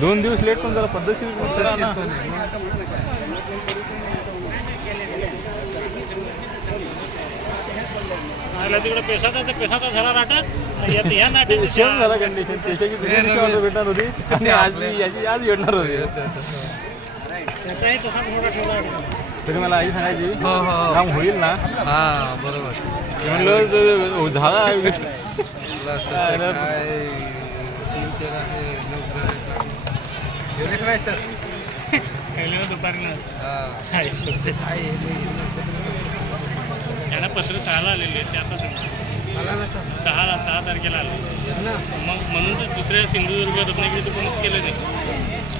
दोन दिवस लेट पण जरा पद्धतशीर करा ना. नका आला तिकडे पेसाचा तर पेसाचा झाला नाटक यात या नाटक सेम झाला कंडिशन त्याच्याची दुसऱ्या दिवशी ऑर्डर भेटणार होती. आणि आज याची आज भेटणार होती. त्याचाही तसाच मोठा ठेवला आहे. तरी मला आई सांगायची हो हो काम होईल ना? हा बरोबर. म्हणलं तर झाला. काय सर काय लई- त्याला पत्र सहाला आलेले ते आता. सहाला सहा तारखेला आले. मग म्हणून दुसऱ्या सिंधुदुर्ग रत्नागिरीचं कोणीच केलं नाही.